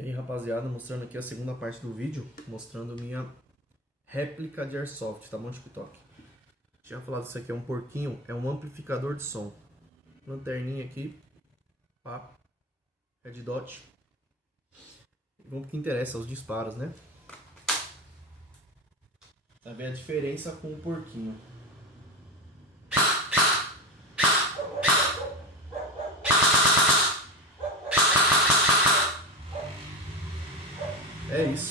E aí, rapaziada, mostrando aqui a segunda parte do vídeo, mostrando minha réplica de Airsoft, tá bom, TikTok? Tinha falado que isso aqui é um porquinho, é um amplificador de som. Lanterninha aqui, pá, red dot. Vamos pro que interessa, os disparos, né? Pra ver a diferença com o porquinho. É isso.